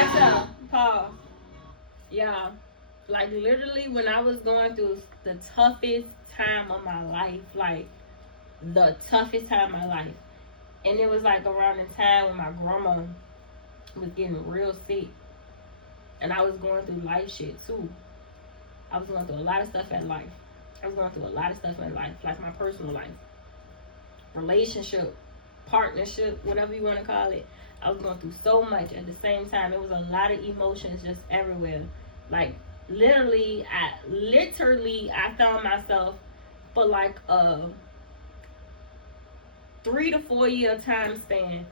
Alexa, pause. Yeah, like literally when I was going through the toughest time of my life, like the toughest time of my life. And it was like around the time when my grandma was getting real sick. And I was going through life shit too. I was going through a lot of stuff in life. I was going through a lot of stuff in life, like my personal life, relationship, partnership, whatever you want to call it. I was going through so much at the same time. It was a lot of emotions just everywhere. Like literally, I found myself for like a 3 to 4 year time span,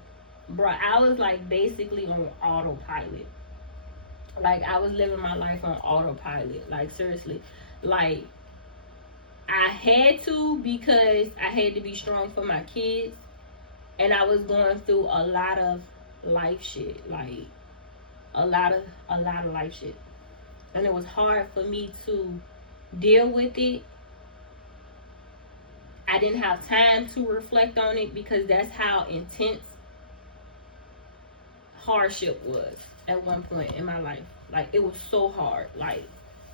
bro. I was like basically on autopilot. Like I was living my life on autopilot. Like seriously, like I had to because I had to be strong for my kids, and I was going through a lot of life shit, like a lot of life shit, and it was hard for me to deal with it. I didn't have time to reflect on it because that's how intense hardship was at one point in my life. Like it was so hard. Like,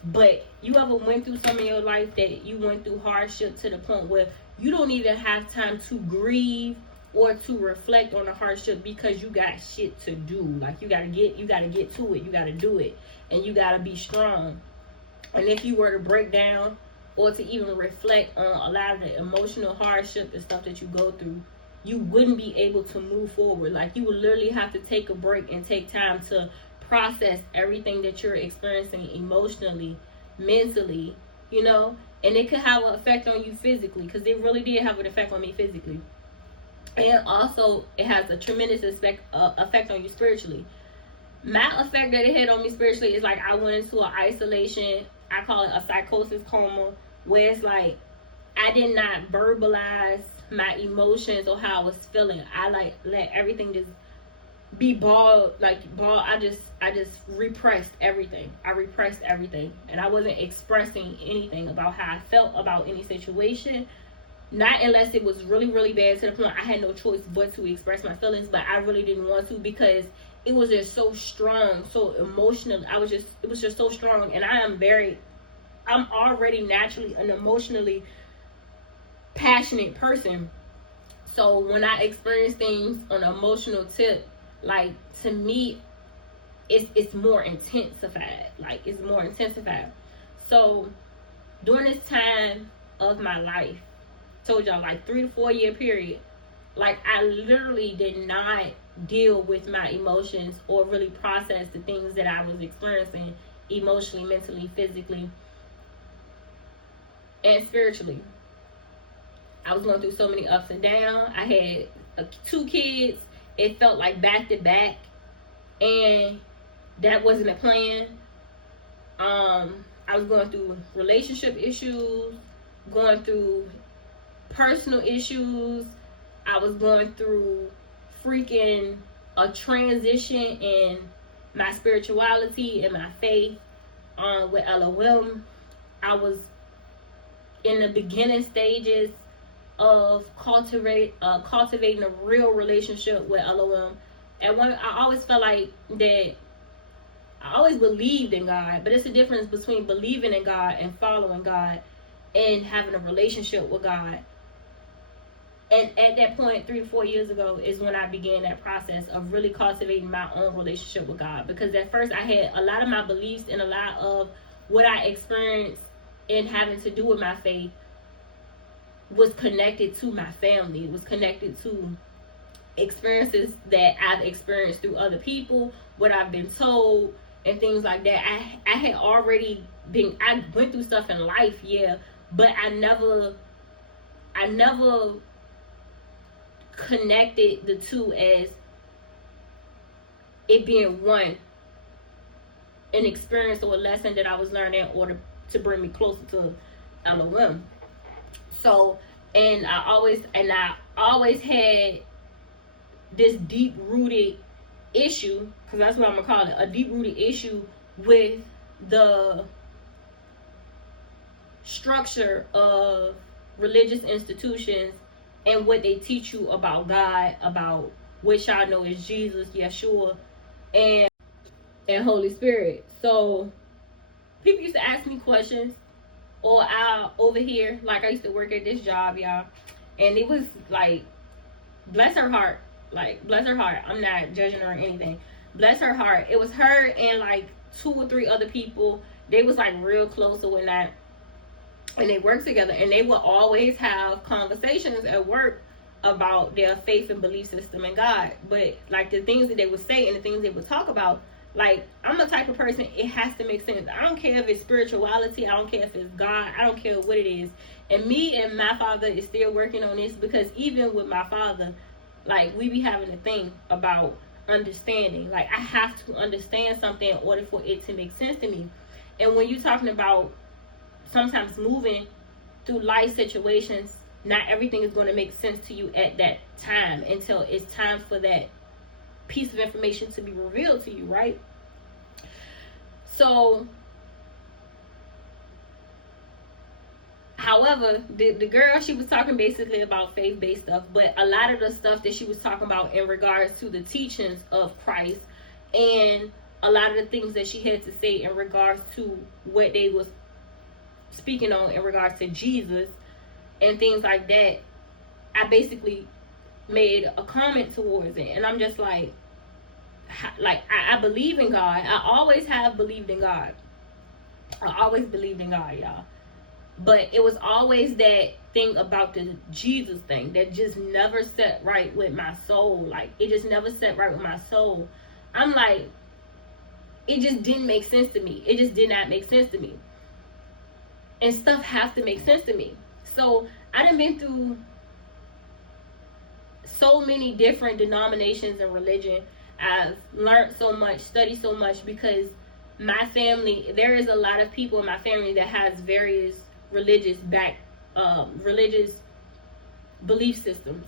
but you ever went through some of your life that you went through hardship to the point where you don't even have time to grieve or to reflect on the hardship because you got shit to do. Like you gotta get to it. You gotta do it, and you gotta be strong. And if you were to break down or to even reflect on a lot of the emotional hardship and stuff that you go through, you wouldn't be able to move forward. Like you would literally have to take a break and take time to process everything that you're experiencing emotionally, mentally, you know. And it could have an effect on you physically, because it really did have an effect on me physically. And also it has a tremendous effect on you spiritually. My effect that it had on me spiritually is like I went into an isolation. I call it a psychosis coma, where it's like I did not verbalize my emotions or how I was feeling. I like let everything just be balled. I just repressed everything. I repressed everything, and I wasn't expressing anything about how I felt about any situation. Not unless it was really, really bad to the point I had no choice but to express my feelings, but I really didn't want to because it was just so strong, so emotional. It was just so strong, and I'm already naturally an emotionally passionate person. So when I experience things on an emotional tip, like to me, it's more intensified. Like it's more intensified. So during this time of my life, told y'all like 3 to 4 year period, like I literally did not deal with my emotions or really process the things that I was experiencing emotionally, mentally, physically, and spiritually. I was going through so many ups and downs. I had 2 kids. It felt like back to back, and that wasn't a plan. I was going through relationship issues, going through personal issues. I was going through freaking a transition in my spirituality and my faith with LOM. I was in the beginning stages of cultivating a real relationship with LOM. And I always felt like that I always believed in God, but it's a difference between believing in God and following God and having a relationship with God. And at that point, 3 to 4 years ago, is when I began that process of really cultivating my own relationship with God. Because at first I had a lot of my beliefs and a lot of what I experienced in having to do with my faith was connected to my family. It was connected to experiences that I've experienced through other people, what I've been told, and things like that. I went through stuff in life, yeah, but I never connected the two as it being one, an experience or a lesson that I was learning in order to bring me closer to LOM. So, and I always had this deep rooted issue, because that's what I'm gonna call it, a deep rooted issue with the structure of religious institutions and what they teach you about God, about which I know is Jesus, Yeshua, and and Holy Spirit. So people used to ask me questions, or I over here, like I used to work at this job, y'all, and it was like, bless her heart, like bless her heart. I'm not judging her or anything. Bless her heart. It was her and like 2 or 3 other people. They was like real close or whatnot, and they worked together, and they would always have conversations at work about their faith and belief system in God. But like the things that they would say and the things they would talk about, like I'm the type of person, it has to make sense. I don't care if it's spirituality, I don't care if it's God, I don't care what it is. And me and my father is still working on this, because even with my father, like we be having a thing about understanding. Like I have to understand something in order for it to make sense to me. And when you're talking about sometimes moving through life situations, not everything is going to make sense to you at that time until it's time for that piece of information to be revealed to you, right? So, however, the girl, she was talking basically about faith-based stuff, but a lot of the stuff that she was talking about in regards to the teachings of Christ, and a lot of the things that she had to say in regards to what they was speaking on in regards to Jesus and things like that, I basically made a comment towards it. And I'm just like I believe in God. I always have believed in God. I always believed in God, y'all. But it was always that thing about the Jesus thing that just never set right with my soul. Like, it just never set right with my soul. I'm like, it just didn't make sense to me. It just did not make sense to me. And stuff has to make sense to me. So I done been through so many different denominations and religion. I've learned so much, studied so much, because my family, there is a lot of people in my family that has various religious belief systems.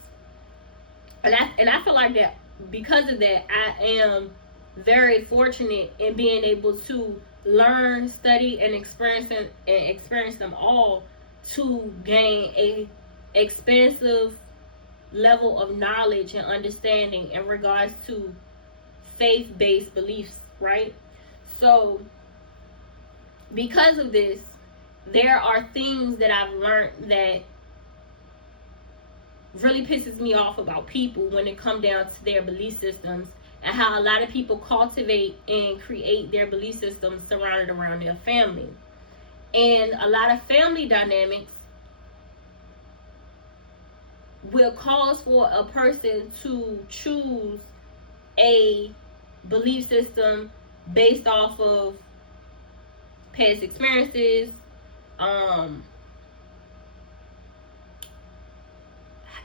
And I feel like that because of that, I am very fortunate in being able to learn, study, and experience them all, to gain a expansive level of knowledge and understanding in regards to faith-based beliefs, right? So because of this, there are things that I've learned that really pisses me off about people when it comes down to their belief systems, and how a lot of people cultivate and create their belief systems surrounded around their family. And a lot of family dynamics will cause for a person to choose a belief system based off of past experiences,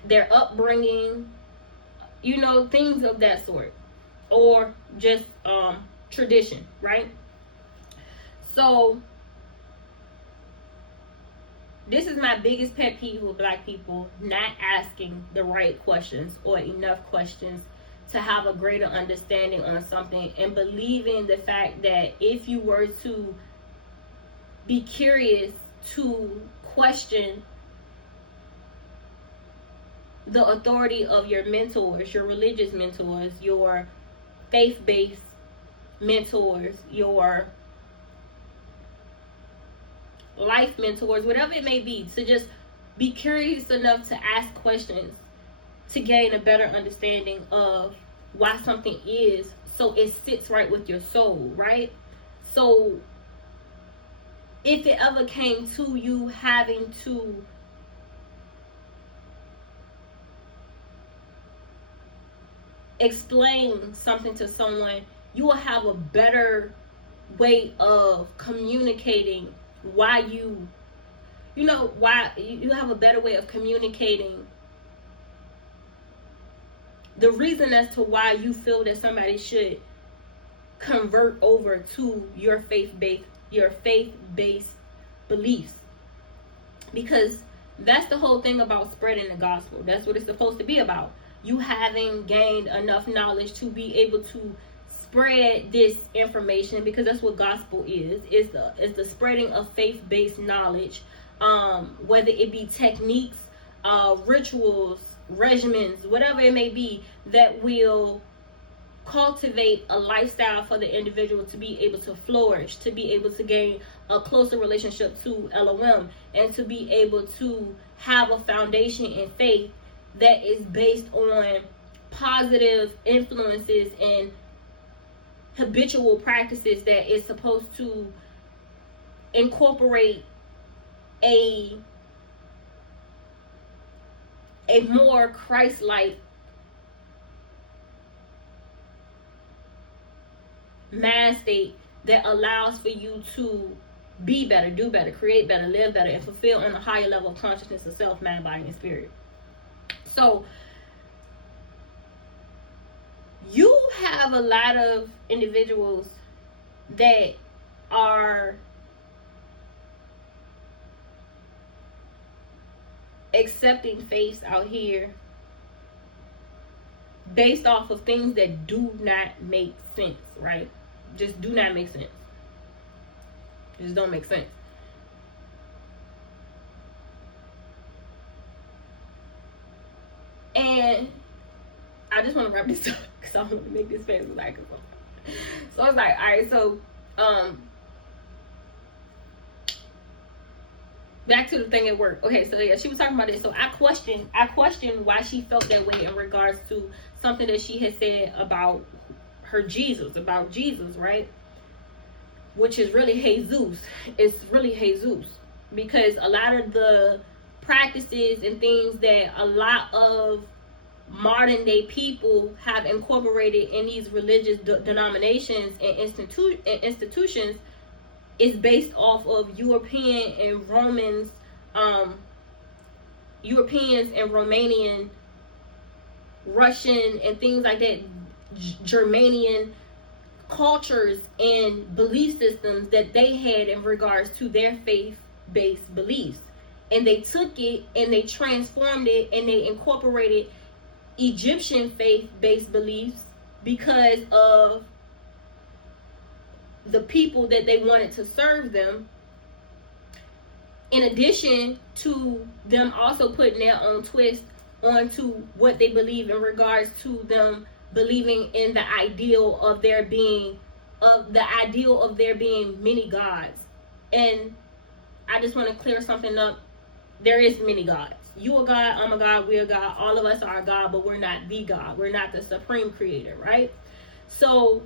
their upbringing, things of that sort, or just tradition, right? So this is my biggest pet peeve with Black people: not asking the right questions or enough questions to have a greater understanding on something, and believing the fact that if you were to be curious to question the authority of your mentors, your religious mentors, your faith-based mentors, your life mentors, whatever it may be, to just be curious enough to ask questions to gain a better understanding of why something is, so it sits right with your soul, right? So if it ever came to you having to explain something to someone, you will have a better way of communicating why you have a better way of communicating the reason as to why you feel that somebody should convert over to your faith-based beliefs. Because that's the whole thing about spreading the gospel. That's what it's supposed to be about. You having gained enough knowledge to be able to spread this information, because that's what gospel is. It's the spreading of faith-based knowledge, whether it be techniques, rituals, regimens, whatever it may be, that will cultivate a lifestyle for the individual to be able to flourish, to be able to gain a closer relationship to Elohim, and to be able to have a foundation in faith that is based on positive influences and habitual practices that is supposed to incorporate a more Christ-like mind state that allows for you to be better, do better, create better, live better, and fulfill on a higher level of consciousness of self, mind, body, and spirit. So you have a lot of individuals that are accepting faiths out here based off of things that do not make sense, right? Just do not make sense. Just don't make sense. And I just want to wrap this up because I want to make this fast as I can. So I was like, all right, so back to the thing at work. Okay, so yeah, she was talking about it. So I questioned why she felt that way in regards to something that she had said about Jesus, right? Which is really Jesus. It's really Jesus. Because a lot of the practices and things that a lot of modern day people have incorporated in these religious denominations and institutions is based off of European and Romans, Europeans and Romanian, Russian, and things like that, Germanian cultures and belief systems that they had in regards to their faith-based beliefs. And they took it and they transformed it and they incorporated Egyptian faith-based beliefs because of the people that they wanted to serve them, in addition to them also putting their own twist onto what they believe in regards to them believing in the ideal of there being many gods. And I just want to clear something up. There is many gods. You a God, I'm a God, we're a God, all of us are a God, but we're not the God. We're not the supreme creator, right? So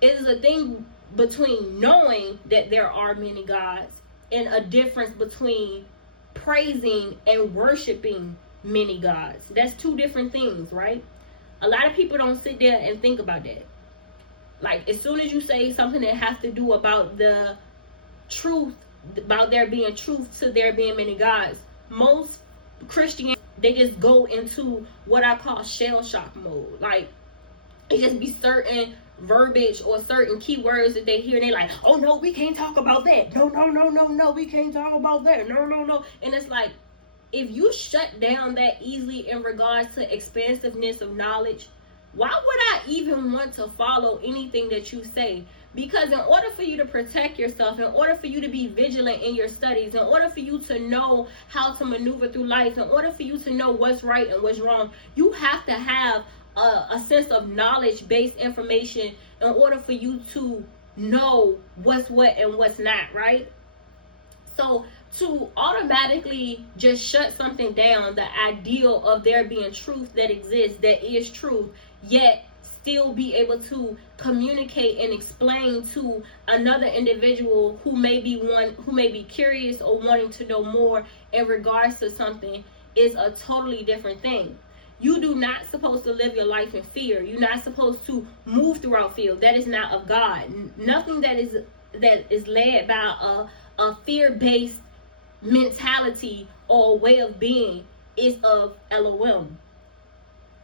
it is a thing between knowing that there are many gods and a difference between praising and worshiping many gods. That's two different things, right? A lot of people don't sit there and think about that. Like, as soon as you say something that has to do about the truth, about there being truth to there being many gods, most Christians, they just go into what I call shell shock mode. Like, it just be certain verbiage or certain keywords that they hear and they like, oh no, we can't talk about that. No, we can't talk about that. No. And it's like, if you shut down that easily in regards to expansiveness of knowledge, why would I even want to follow anything that you say? Because in order for you to protect yourself, in order for you to be vigilant in your studies, in order for you to know how to maneuver through life, in order for you to know what's right and what's wrong, you have to have a sense of knowledge-based information in order for you to know what's what and what's not, right? So to automatically just shut something down, the ideal of there being truth that exists, that is truth, yet still be able to communicate and explain to another individual who may be curious or wanting to know more in regards to something, is a totally different thing. You do not supposed to live your life in fear. You're not supposed to move throughout fear. That is not of God. Nothing that is led by a fear-based mentality or a way of being is of Elohim.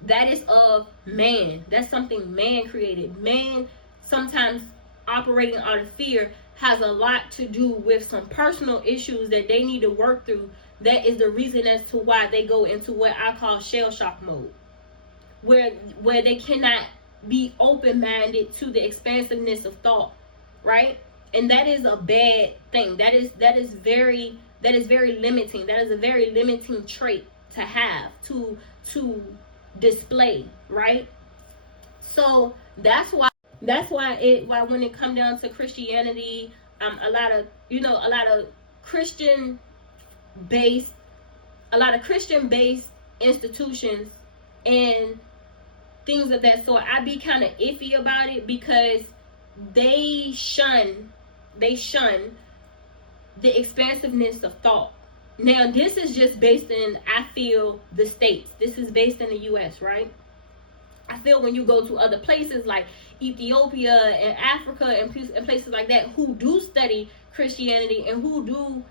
That is of man. That's something man created. Man, sometimes operating out of fear, has a lot to do with some personal issues that they need to work through. That is the reason as to why they go into what I call shell shock mode, where they cannot be open-minded to the expansiveness of thought, right? And that is a bad thing. That is very limiting. That is a very limiting trait to have, to display, right? So That's why when it come down to Christianity, a lot of Christian based Christian based institutions and things of that sort, I be kind of iffy about it, because they shun the expansiveness of thought. Now, this is just based in, I feel, the States. This is based in the U.S., right? I feel when you go to other places like Ethiopia and Africa and places like that, who do study Christianity and who do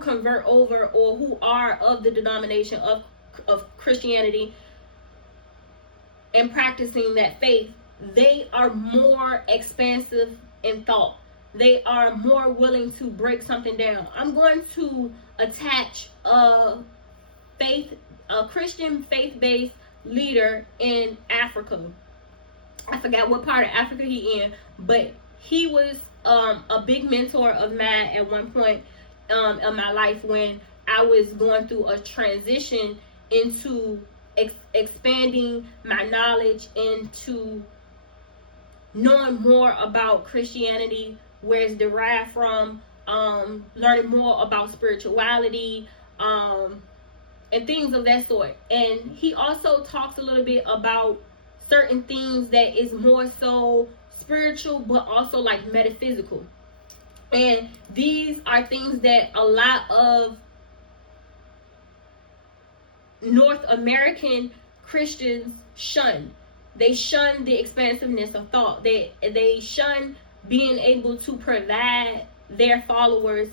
convert over, or who are of the denomination of Christianity and practicing that faith, they are more expansive in thought. They are more willing to break something down. I'm going to attach a Christian faith-based leader in Africa. I forgot what part of Africa he in, but he was a big mentor of mine at one point in my life, when I was going through a transition into expanding my knowledge into knowing more about Christianity, where it's derived from, learning more about spirituality, and things of that sort. And he also talks a little bit about certain things that is more so spiritual, but also like metaphysical. And these are things that a lot of North American Christians shun. They shun the expansiveness of thought. They shun being able to provide their followers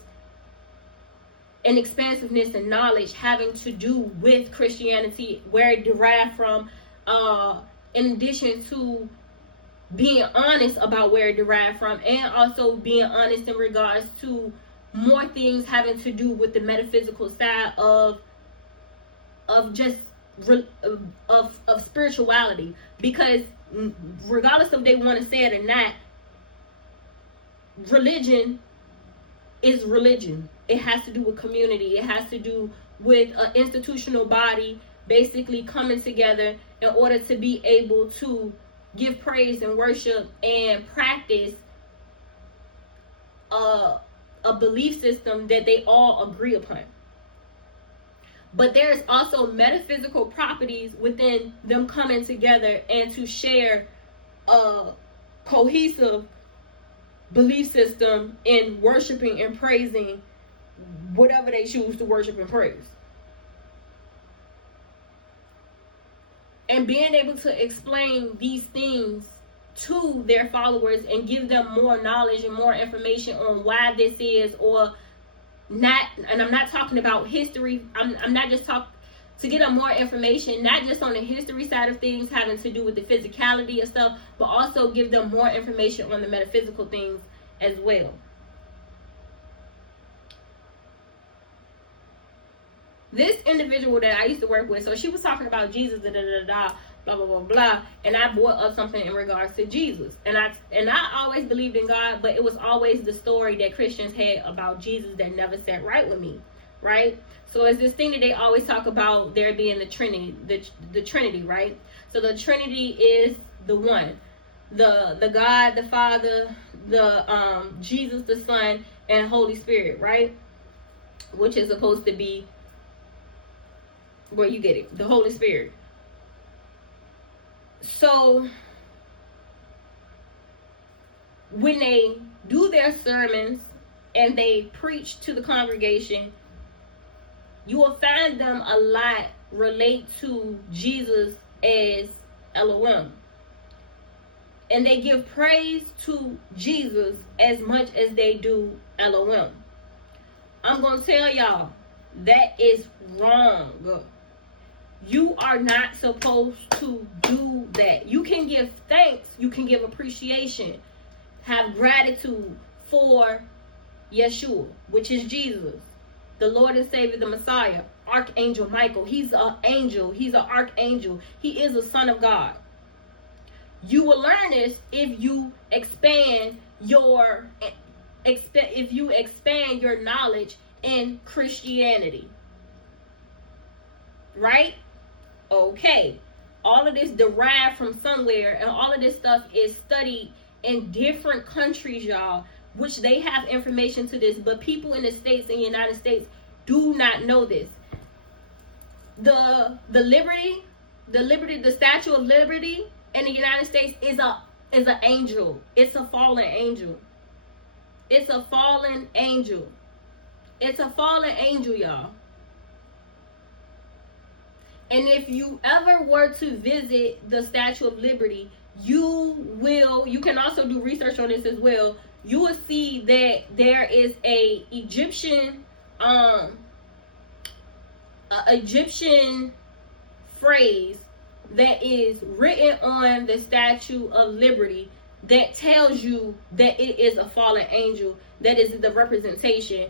an expansiveness and knowledge having to do with Christianity, where it derived from, in addition to being honest about where it derived from, and also being honest in regards to more things having to do with the metaphysical side of spirituality. Because regardless if they want to say it or not, religion is religion. It has to do with community. It has to do with an institutional body basically coming together in order to be able to give praise and worship and practice a belief system that they all agree upon. But there's also metaphysical properties within them coming together and to share a cohesive belief system in worshiping and praising whatever they choose to worship and praise. And being able to explain these things to their followers and give them more knowledge and more information on why this is or not. And I'm not talking about history. I'm not just talking to get them more information, not just on the history side of things having to do with the physicality of stuff, but also give them more information on the metaphysical things as well. This individual that I used to work with, so she was talking about Jesus, blah blah blah blah, and I brought up something in regards to Jesus, and I always believed in God, but it was always the story that Christians had about Jesus that never sat right with me, right? So it's this thing that they always talk about, there being the Trinity, the Trinity, right? So the Trinity is the one, the God, the Father, the Jesus, the Son, and Holy Spirit, right? Which is supposed to be, where you get it, the Holy Spirit. So when they do their sermons and they preach to the congregation, you will find them a lot relate to Jesus as Elohim. And they give praise to Jesus as much as they do Elohim. I'm going to tell y'all, that is wrong. You are not supposed to do that. You can give thanks, you can give appreciation, have gratitude for Yeshua, which is Jesus, the Lord and Savior, the Messiah, Archangel Michael. He's an angel, he's an archangel, he is a son of God. You will learn this if you expand your knowledge in Christianity. Right? Okay. all of this derived from somewhere, and all of this stuff is studied in different countries, y'all, which they have information to this, but people in the States, in the United States, do not know this. The Statue of Liberty in the United States is an angel. It's a fallen angel. It's a fallen angel. It's a fallen angel, y'all. And if you ever were to visit the Statue of Liberty, you can also do research on this as well. You will see that there is a Egyptian phrase that is written on the Statue of Liberty that tells you that it is a fallen angel, that is the representation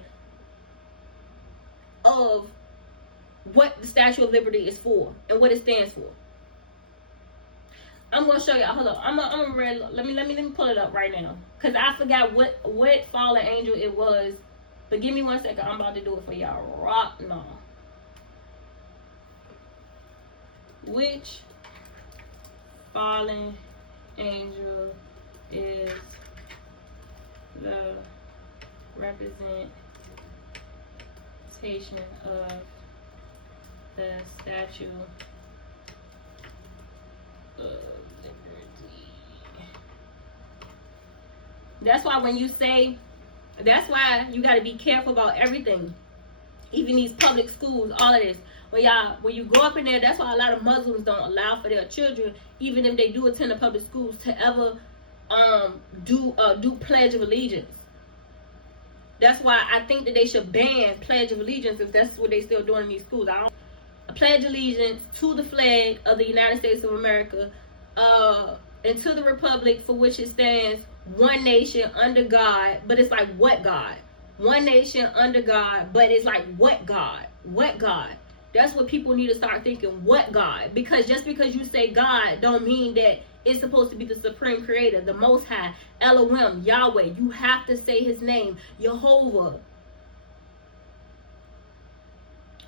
of what the Statue of Liberty is for and what it stands for. I'm gonna show y'all. Hold up. I'm read. Let me pull it up right now, cause I forgot what fallen angel it was. But give me 1 second. I'm about to do it for y'all. Rock now. Which fallen angel is the representation of the Statue of Liberty? That's why when you say, that's why you got to be careful about everything, even these public schools, all of this. When you go up in there, that's why a lot of Muslims don't allow for their children, even if they do attend the public schools, to ever do Pledge of Allegiance. That's why I think that they should ban Pledge of Allegiance if that's what they still doing in these schools. I pledge allegiance to the flag of the United States of America, and to the republic for which it stands, one nation under God. But it's like, what God? One nation under God, but it's like, what God? What God? That's what people need to start thinking. What God? Because just because you say God don't mean that it's supposed to be the supreme creator, the most high, Elohim, Yahweh. You have to say his name, Jehovah.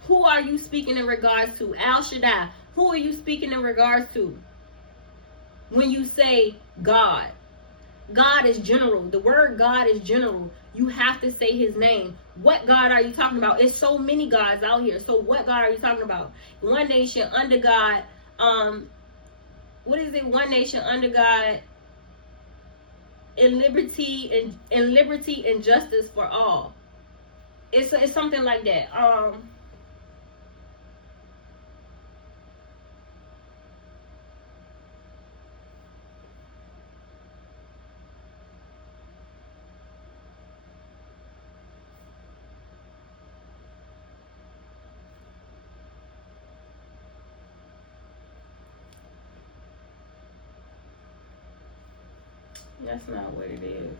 Who are you speaking in regards to? Al Shaddai. Who are you speaking in regards to when you say God? God is general. The word God is general. You have to say his name. What God are you talking about? It's so many gods out here. So what God are you talking about? One nation under God. What is it? One nation under God, in liberty and justice for all. It's something like that. That's not what it is.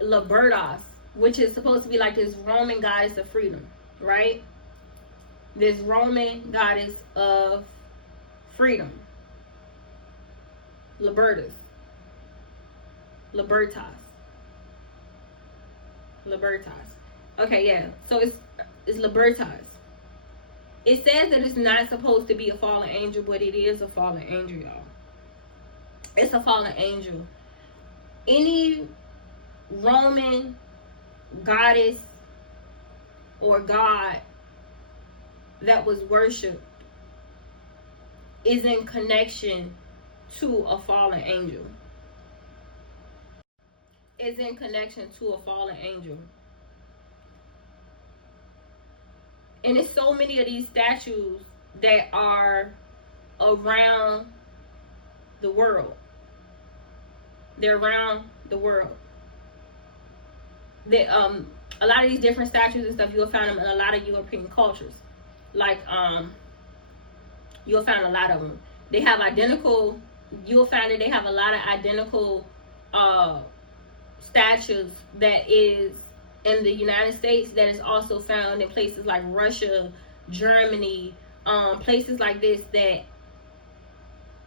Libertas, which is supposed to be like this Roman goddess of freedom, right? This Roman goddess of freedom. Libertas. Okay, yeah. So it's Libertas. It says that it's not supposed to be a fallen angel, but it is a fallen angel, y'all. It's a fallen angel. Any Roman goddess or god that was worshipped is in connection to a fallen angel. Is in connection to a fallen angel. And it's so many of these statues that are around the world. They're around the world. They, a lot of these different statues and stuff, you'll find them in a lot of European cultures. Like, you'll find a lot of them. They have identical, you'll find that they have a lot of identical statues that is in the United States, that is also found in places like Russia, Germany, places like this that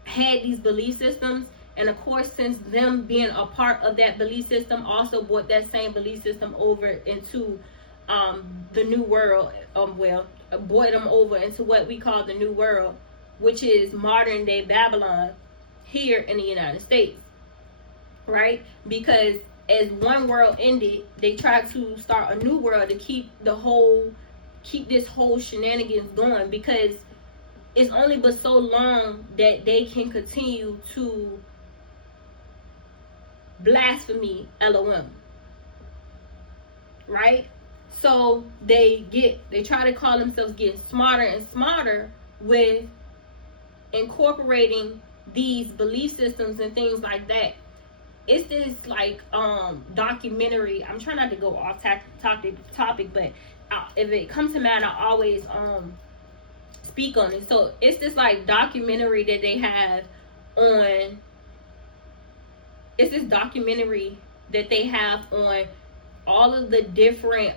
had these belief systems. And of course, since them being a part of that belief system also brought that same belief system over into the new world, brought them over into what we call the new world, which is modern day Babylon here in the United States, right? Because as one world ended, they tried to start a new world to keep this whole shenanigans going, because it's only but so long that they can continue to blasphemy Elohim, right? So they try to call themselves getting smarter and smarter with incorporating these belief systems and things like that. It's this like documentary. I'm trying not to go off topic, but if it comes to mind, I always speak on it. So it's this like documentary that they have on. It's this documentary that they have on all of the different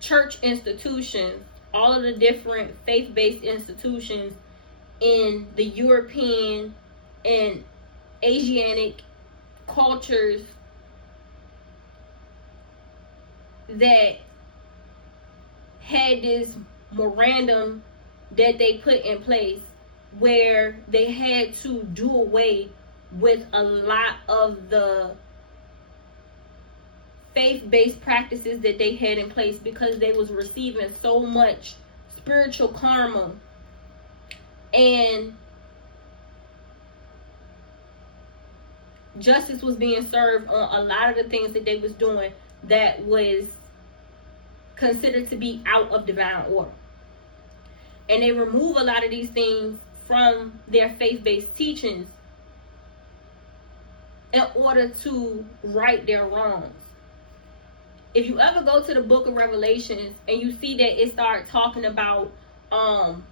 church institutions, all of the different faith-based institutions in the European and Asiatic cultures that had this memorandum that they put in place, where they had to do away with a lot of the faith-based practices that they had in place, because they was receiving so much spiritual karma, and justice was being served on a lot of the things that they was doing that was considered to be out of divine order. And they remove a lot of these things from their faith-based teachings in order to right their wrongs. If you ever go to the book of Revelations and you see that it starts talking about, I'm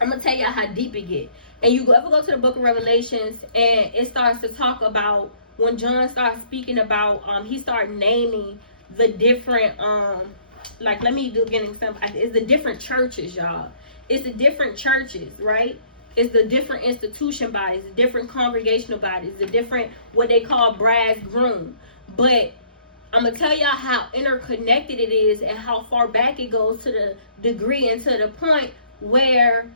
going to tell you how deep it gets. And you ever go to the book of Revelations and it starts to talk about, when John starts speaking about, he started naming the different, like, let me give an example. It's the different churches, y'all. It's the different churches, right? It's the different institution bodies, the different congregational bodies, the different, what they call brass groom. But I'm going to tell y'all how interconnected it is and how far back it goes, to the degree and to the point where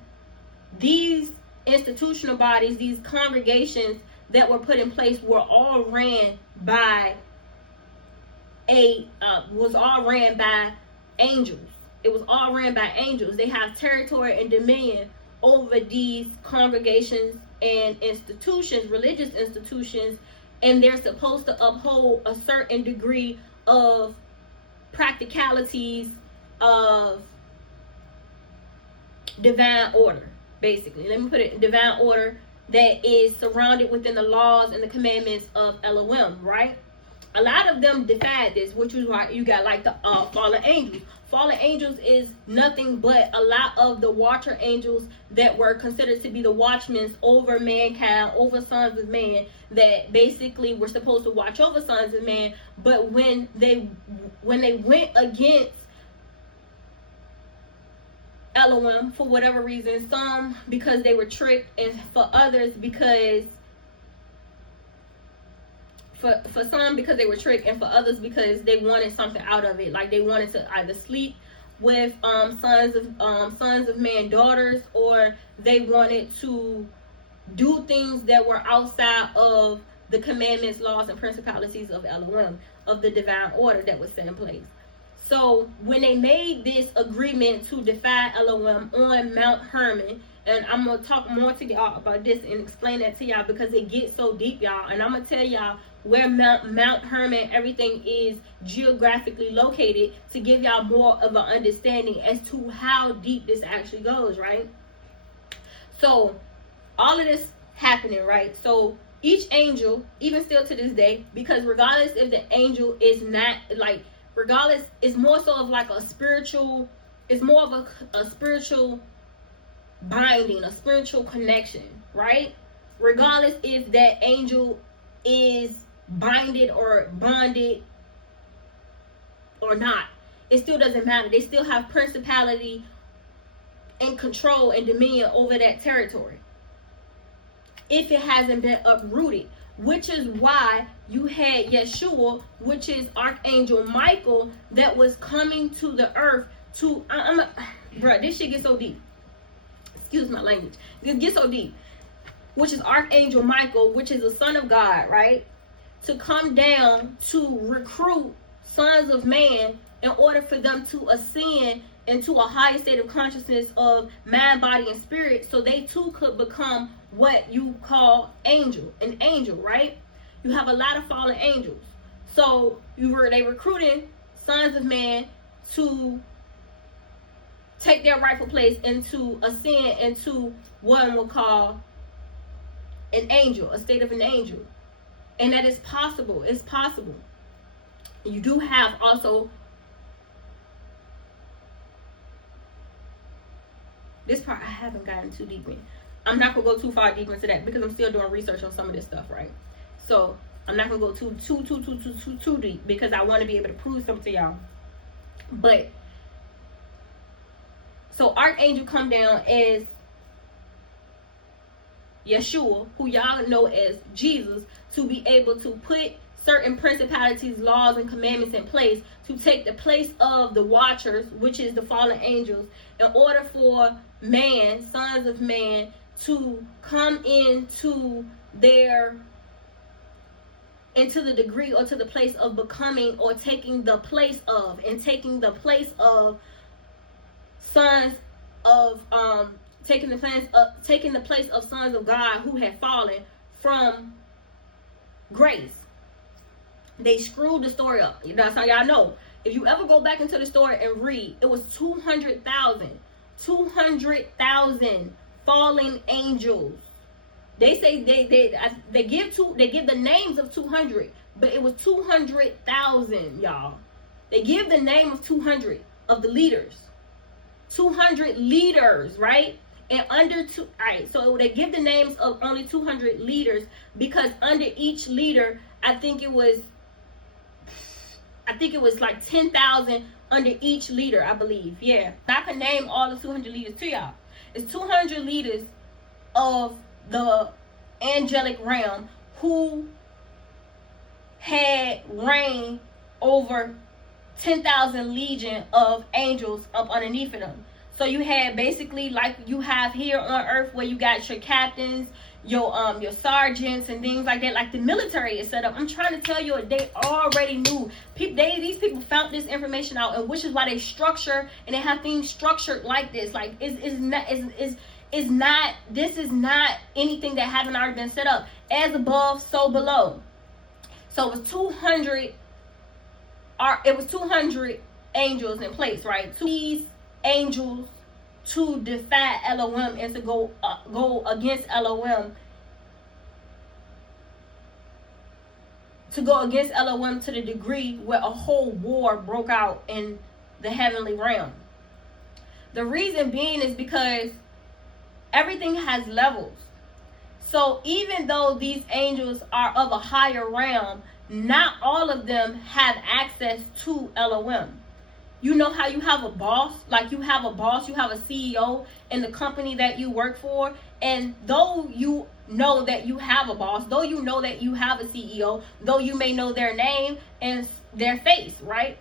these institutional bodies, these congregations that were put in place, were all ran by angels. It was all ran by angels. They have territory and dominion over these congregations and institutions, religious institutions, and they're supposed to uphold a certain degree of practicalities of divine order, basically. Let me put it in divine order that is surrounded within the laws and the commandments of Elohim, right? A lot of them defied this, which is why you got like the fallen angels. Fallen angels is nothing but a lot of the watcher angels that were considered to be the watchmen over mankind, over sons of man, that basically were supposed to watch over sons of man. But when they went against Elohim, for whatever reason, some because they were tricked, and for others because for some because they were tricked, and for others because they wanted something out of it. Like they wanted to either sleep with sons of man daughters, or they wanted to do things that were outside of the commandments, laws, and principalities of Elohim, of the divine order that was set in place. So when they made this agreement to defy Elohim on Mount Hermon, and I'm going to talk more to y'all about this and explain that to y'all, because it gets so deep, y'all. And I'm going to tell y'all where Mount Hermon, everything is geographically located, to give y'all more of an understanding as to how deep this actually goes, right? So all of this happening, right? So each angel, even still to this day, because regardless if the angel is not like, regardless, it's more so of like a spiritual, it's more of a spiritual binding, a spiritual connection, right? Regardless if that angel is binded or bonded or not, it still doesn't matter. They still have principality and control and dominion over that territory if it hasn't been uprooted. Which is why you had Yeshua, which is Archangel Michael, that was coming to the earth to bruh, this shit gets so deep. Excuse my language. It gets so deep. Which is Archangel Michael, which is the son of God, right? To come down to recruit sons of man in order for them to ascend into a higher state of consciousness of mind, body, and spirit, so they too could become what you call an angel, right? You have a lot of fallen angels. So they recruiting sons of man to take their rightful place and to ascend into what one will call an angel, a state of an angel. And that is possible. It's possible. You do have also this part I haven't gotten too deep in. I'm not gonna go too far deep into that because I'm still doing research on some of this stuff, right? So I'm not gonna go too deep because I want to be able to prove something to y'all. But so Archangel come down as Yeshua, who y'all know as Jesus, to be able to put certain principalities, laws, and commandments in place to take the place of the watchers, which is the fallen angels, in order for man, sons of man, to come into the degree or to the place of becoming or taking the place of sons of taking the place of sons of God who had fallen from grace. They screwed the story up. That's how y'all know. If you ever go back into the story and read, it was 200,000 fallen angels. They say they give the names of 200, but it was 200,000, y'all. They give the name of 200 of the leaders. 200 leaders, right? And so they give the names of only 200 leaders because under each leader, I think it was like 10,000 under each leader, I believe. Yeah. I can name all the 200 leaders to y'all. It's 200 leaders of the angelic realm who had reign over 10,000 legion of angels up underneath of them. So you had basically like you have here on earth where you got your captains, your sergeants and things like that. Like the military is set up. I'm trying to tell you, they already knew. These people found this information out, and which is why they structure and they have things structured like this. Like this is not anything that haven't already been set up. As above, so below. So it was 200 angels in place, right? These angels to defy Elohim and to go against Elohim, to the degree where a whole war broke out in the heavenly realm. The reason being is because everything has levels. So even though these angels are of a higher realm, not all of them have access to Elohim. You know how you have a boss, you have a CEO in the company that you work for, and though you know that you have a boss, though you know that you have a CEO, though you may know their name and their face, right?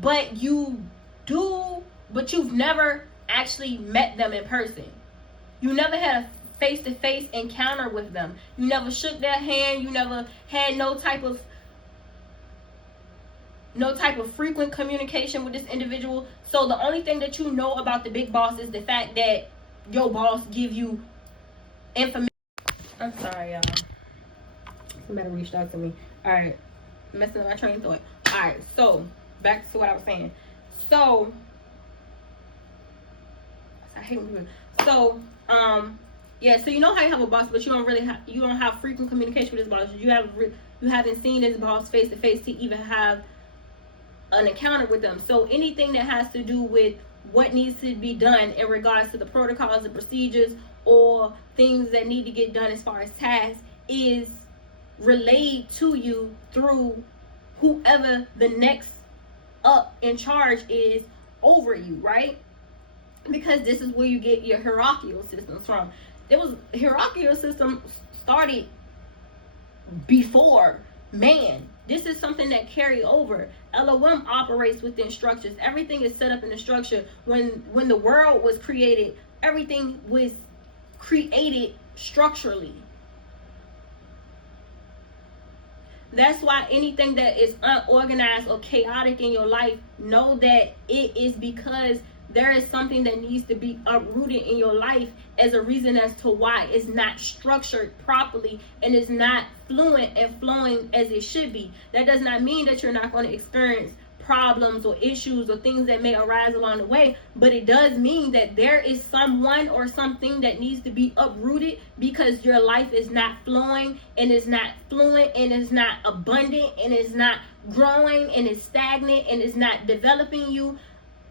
But you've never actually met them in person. You never had a face-to-face encounter with them. You never shook their hand. You never had no type of frequent communication with this individual. So the only thing that you know about the big boss is the fact that your boss give you information. I'm sorry, y'all. Somebody reached out to me. All right, messing up my train of thought. All right, so back to what I was saying. So I hate when people. So yeah. So you know how you have a boss, but you don't have frequent communication with this boss. You haven't seen this boss face to face to even have an encounter with them. So anything that has to do with what needs to be done in regards to the protocols and procedures or things that need to get done as far as tasks is relayed to you through whoever the next up in charge is over you, right? Because this is where you get your hierarchical systems from. There was hierarchical system started before man. This is something that carry over. Elohim operates within structures. Everything is set up in a structure. When the world was created, everything was created structurally. That's why anything that is unorganized or chaotic in your life, know that it is because there is something that needs to be uprooted in your life as a reason as to why it's not structured properly and is not fluent and flowing as it should be. That does not mean that you're not going to experience problems or issues or things that may arise along the way, but it does mean that there is someone or something that needs to be uprooted because your life is not flowing and is not fluent and is not abundant and is not growing and is stagnant and is not developing you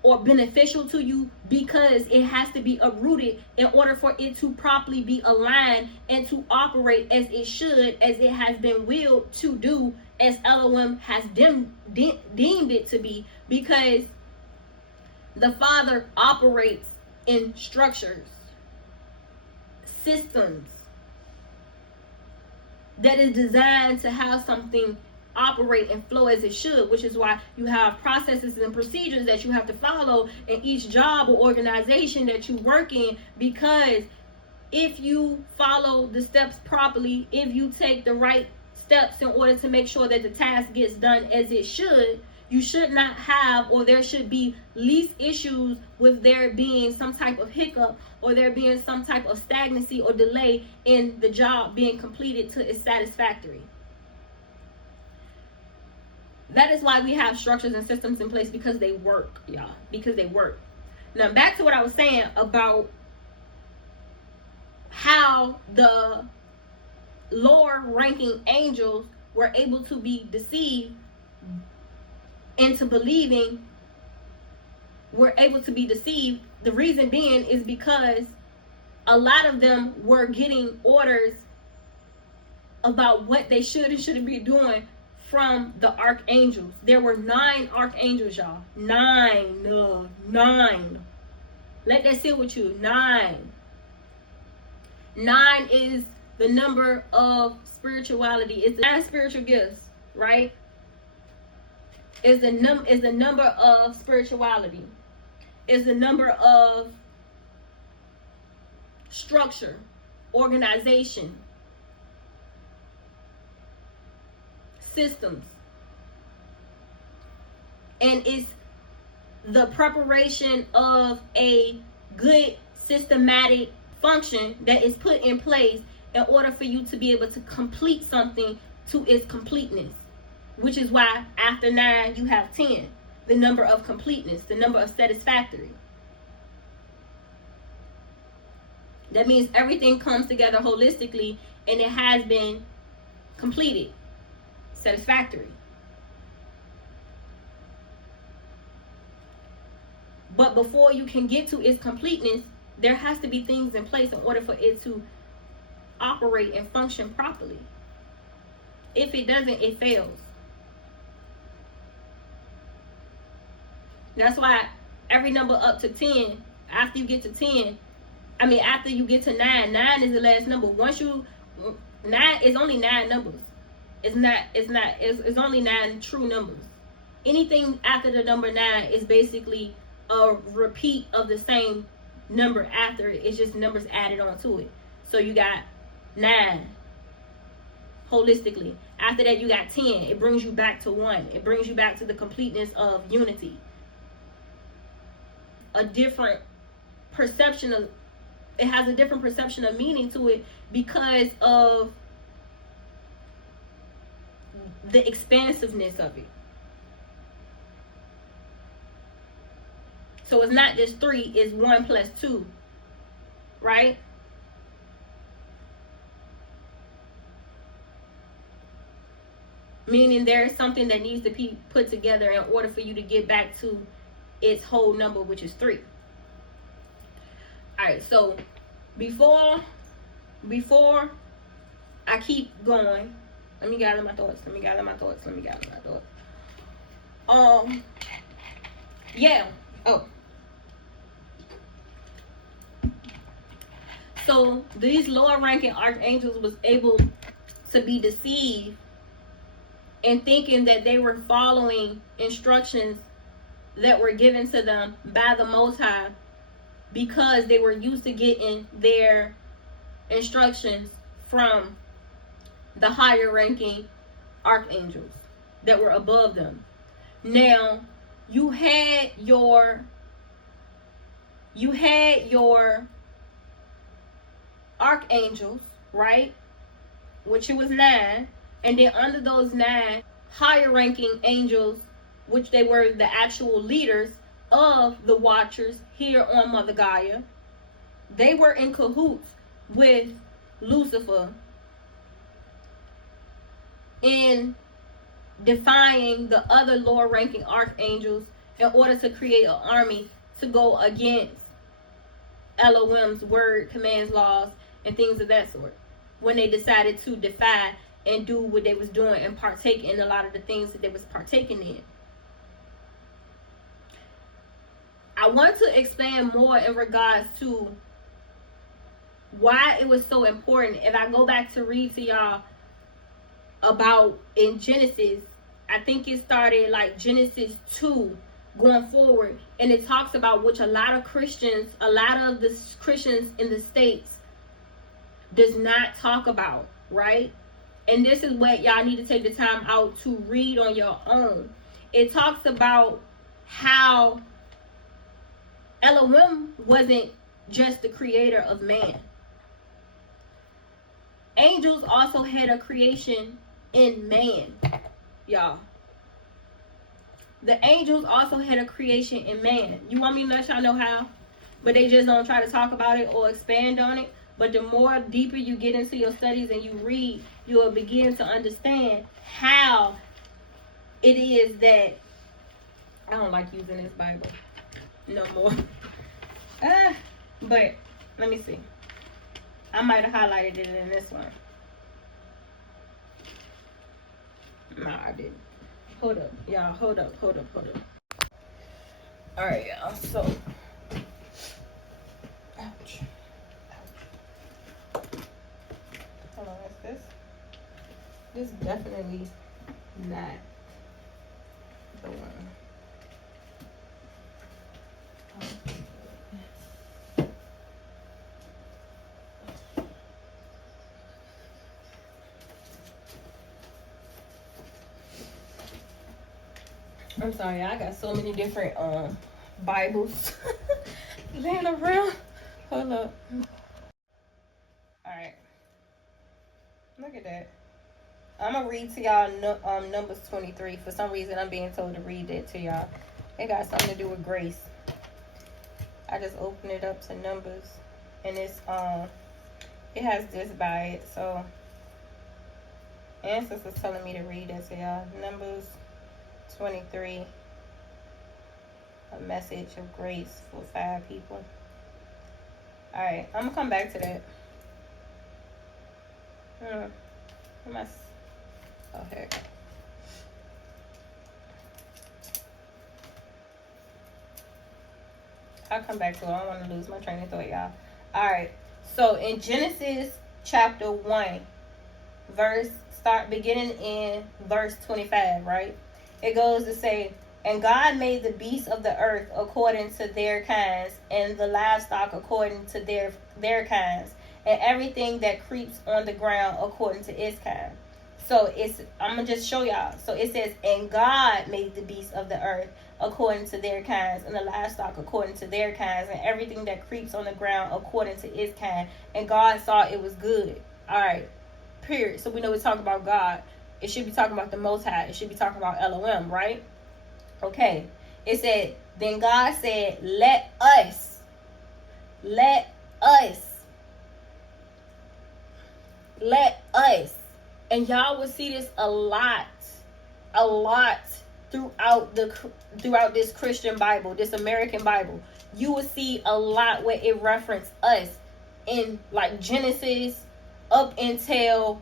or beneficial to you, because it has to be uprooted in order for it to properly be aligned and to operate as it should, as it has been willed to do, as Elohim has deemed it to be, because the Father operates in structures, systems that is designed to have something operate and flow as it should, which is why you have processes and procedures that you have to follow in each job or organization that you work in, because if you follow the steps properly, if you take the right steps in order to make sure that the task gets done as it should, you should not have, or there should be least issues with there being some type of hiccup or there being some type of stagnancy or delay in the job being completed to its satisfactory. That is why we have structures and systems in place, because they work, y'all. Because they work. Now, back to what I was saying about how the lower ranking angels were able to be deceived into believing, were able to be deceived. The reason being is because a lot of them were getting orders about what they should and shouldn't be doing from the archangels. There were 9 archangels, y'all. 9. Let that sit with you. 9. 9 is the number of spirituality. It's the 9 spiritual gifts, right? Is the number of spirituality. Is the number of structure, organization, systems, and it's the preparation of a good systematic function that is put in place in order for you to be able to complete something to its completeness, which is why after 9 you have 10, the number of completeness, the number of satisfactory. That means everything comes together holistically and it has been completed. Satisfactory. But before you can get to its completeness, there has to be things in place in order for it to operate and function properly. If it doesn't, it fails. That's why every number up to 10, after you get to 10, after you get to 9, 9 is the last number. 9 is only 9 numbers. It's only 9 true numbers. Anything after the number 9 is basically a repeat of the same number after it. It's just numbers added on to it. So you got 9 holistically. After that you got 10. It brings you back to 1. It brings you back to the completeness of unity. It has a different perception of meaning to it because of the expansiveness of it. So it's not just 3, it's 1 plus 2, right? Meaning there is something that needs to be put together in order for you to get back to its whole number, which is 3. All right, so before I keep going, let me gather my thoughts. Yeah. Oh. So these lower ranking archangels was able to be deceived and thinking that they were following instructions that were given to them by the Most High, because they were used to getting their instructions from the higher ranking archangels that were above them. Now, you had your archangels, right? Which it was 9, and then under those 9 higher ranking angels, which they were the actual leaders of the Watchers here on Mother Gaia, they were in cahoots with Lucifer in defying the other lower ranking archangels in order to create an army to go against Elohim's word, commands, laws, and things of that sort, when they decided to defy and do what they was doing and partake in a lot of the things that they was partaking in. I want to expand more in regards to why it was so important. If I go back to read to y'all about in Genesis, I think it started like Genesis 2 going forward, and it talks about, which a lot of the Christians in the States does not talk about, right? And this is what y'all need to take the time out to read on your own. It talks about how Elohim wasn't just the creator of man. Angels also had a creation in man, y'all. The angels also had a creation in man. You want me to let y'all know how? But they just don't try to talk about it or expand on it. But the more deeper you get into your studies and you read, you will begin to understand how it is that I don't like using this Bible no more. But let me see. I might have highlighted it in this one. No, I didn't. Hold up, y'all. Hold up. All right, y'all. So, ouch. Hold on, what's this? This is definitely not the one. I'm sorry, I got so many different Bibles laying around. Hold up. Alright. Look at that. I'm going to read to y'all Numbers 23. For some reason, I'm being told to read that to y'all. It got something to do with grace. I just opened it up to Numbers. And it's, it has this by it. So, Ancestors was telling me to read that to y'all. Numbers 23, a message of grace for 5 people. Alright, I'm gonna come back to that. Oh, here it goes. I'll come back to it. I don't want to lose my train of thought, y'all. Alright, so in Genesis chapter 1, beginning in verse 25, right? It goes to say, and God made the beasts of the earth according to their kinds, and the livestock according to their kinds, and everything that creeps on the ground according to its kind. So I'm gonna just show y'all. So it says, and God made the beasts of the earth according to their kinds, and the livestock according to their kinds, and everything that creeps on the ground according to its kind. And God saw it was good. All right. Period. So we know we talk about God. It should be talking about the Most High. It should be talking about Elohim, right? Okay. It said, then God said, let us, and y'all will see this a lot throughout this Christian Bible, this American Bible. You will see a lot where it references us in like Genesis up until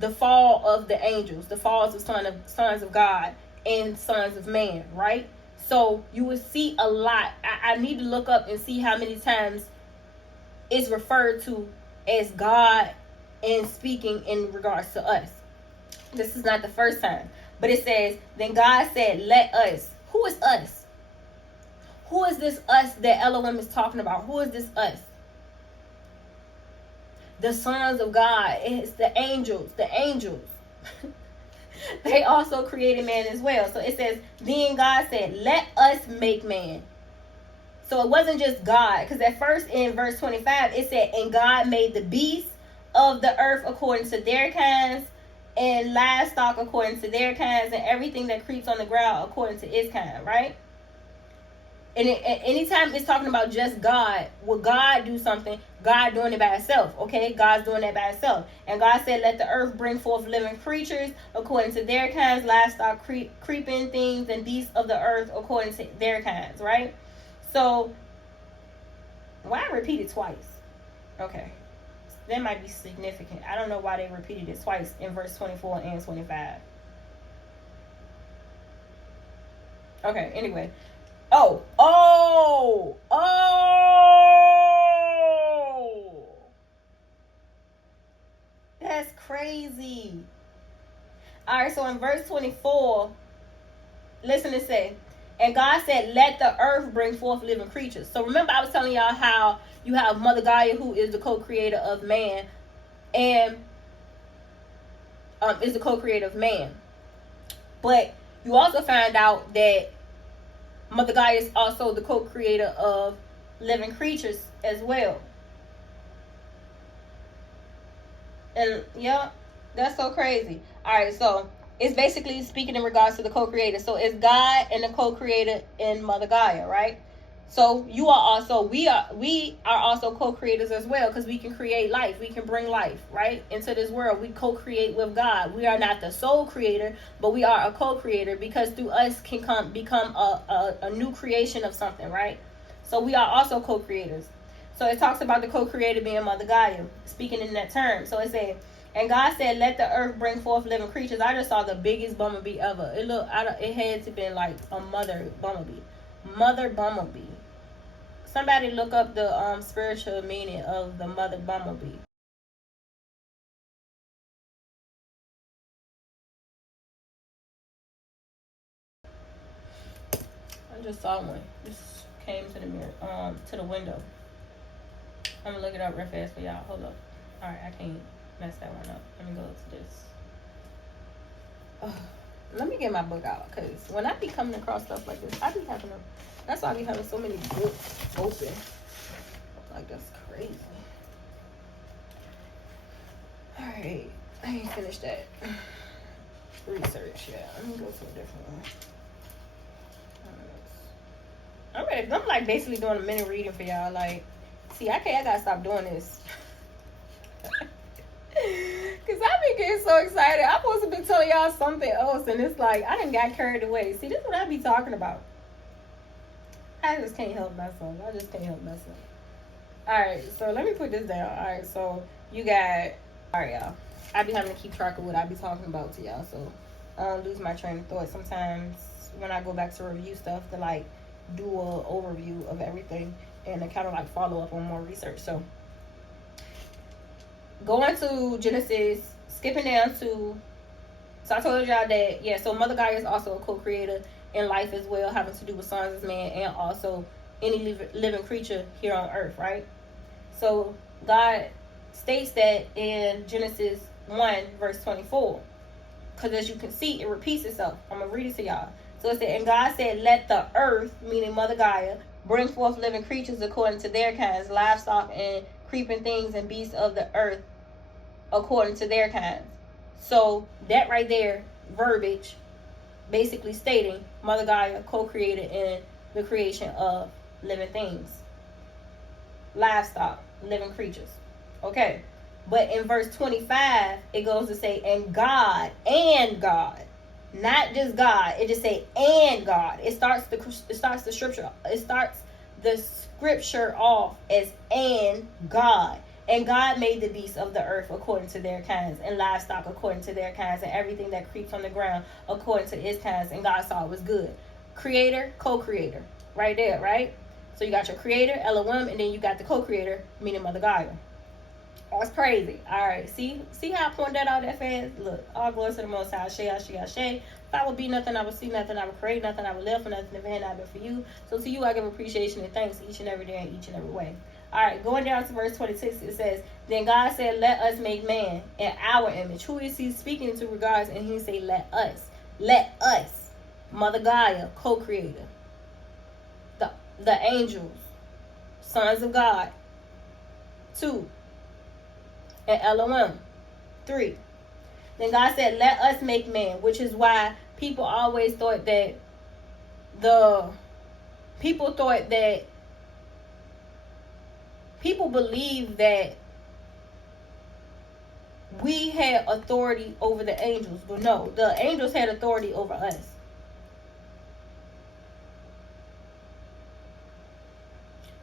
the fall of the angels, the falls of sons of God. and sons of man, right? So you will see a lot. I need to look up and see how many times it's referred to as God and speaking in regards to us. This is not the first time. But it says, then God said, let us. Who is us? Who is this us that Elohim is talking about? Who is this us? The sons of God. It's the angels. The angels. They also created man as well. So it says, then God said, let us make man. So it wasn't just God. Because at first in verse 25, it said, and God made the beasts of the earth according to their kinds, and livestock according to their kinds, and everything that creeps on the ground according to its kind, right? And anytime it's talking about just God, will God do something? God doing it by itself, okay? God's doing that by itself. And God said, let the earth bring forth living creatures according to their kinds, livestock, creeping things, and beasts of the earth according to their kinds, right? So, why repeat it twice? Okay. That might be significant. I don't know why they repeated it twice in verse 24 and 25. Okay, anyway. Oh! That's crazy. Alright, so in verse 24, listen to say, and God said, let the earth bring forth living creatures. So remember I was telling y'all how you have Mother Gaia, who is the co-creator of man, and is the co-creator of man. But you also find out that Mother Gaia is also the co-creator of living creatures as well. And yeah, that's so crazy. Alright, so it's basically speaking in regards to the co-creator. So it's God and the co-creator in Mother Gaia, right? So you are also, we are also co-creators as well, because we can create life. We can bring life, right, into this world. We co-create with God. We are not the sole creator, but we are a co-creator, because through us can become a new creation of something, right? So we are also co-creators. So it talks about the co-creator being Mother Gaia, speaking in that term. So it said, and God said, let the earth bring forth living creatures. I just saw the biggest bumblebee ever. It had to be like a mother bumblebee. Mother bumblebee. Somebody look up the spiritual meaning of the mother bumblebee. I just saw one. Just came to the mirror, to the window. I'm gonna look it up real fast for y'all. Hold up. All right, I can't mess that one up. Let me go to this. Let me get my book out, because when I be coming across stuff like this, I be having that's why I be having so many books open. Like, that's crazy. Alright, I ain't finished that research yet. Let me go to a different one. I'm like basically doing a mini reading for y'all. Like, see, I gotta stop doing this. Cause I be getting so excited. I'm supposed to be telling y'all something else, and it's like I done got carried away. See, this is what I be talking about. I just can't help myself. Alright, so let me put this down. Alright, so you got, alright, y'all. I be having to keep track of what I be talking about to y'all, so I don't lose my train of thought. Sometimes when I go back to review stuff, to like do a overview of everything and to kind of like follow up on more research. So going to Genesis, skipping down to, so I told y'all that, yeah, so Mother Gaia is also a co-creator in life as well, having to do with sons of man and also any living creature here on earth, right? So God states that in Genesis 1 verse 24, because as you can see, it repeats itself. I'm gonna read it to y'all. So it said, and God said, let the earth, meaning Mother Gaia, bring forth living creatures according to their kinds, livestock and creeping things and beasts of the earth according to their kinds. So that right there, verbiage, basically stating Mother Gaia co-created in the creation of living things, livestock, living creatures. Okay, but in verse 25 it goes to say, and God, not just God. It just say and God. It starts the scripture off as and God. And God made the beasts of the earth according to their kinds, and livestock according to their kinds, and everything that creeps on the ground according to its kinds. And God saw it was good. Creator, co-creator, right there, right? So you got your creator, Elohim, and then you got the co-creator, meaning Mother Gaia. That's crazy. All right, see how I pointed that out that fast? Look, all glory to the Most High. Ashe, Ashe, Ashe. If I would be nothing, I would see nothing, I would create nothing, I would live for nothing, if it had not been for you. So to you I give appreciation and thanks each and every day in each and every way. All right, going down to verse 26, it says, then God said, let us make man in our image. Who is he speaking to regards? And he say, let us, Mother Gaia, co-creator, the angels, sons of God, 2, and Elohim, 3. Then God said, let us make man, which is why people always thought that people believe that we had authority over the angels. But no, the angels had authority over us.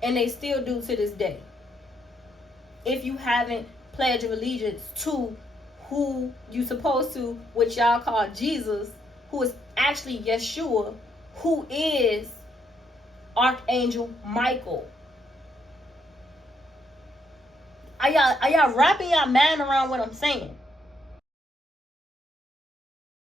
And they still do to this day. If you haven't pledged your allegiance to who you supposed to, which y'all call Jesus, who is actually Yeshua, who is Archangel Michael. Are y'all wrapping y'all mind around what I'm saying?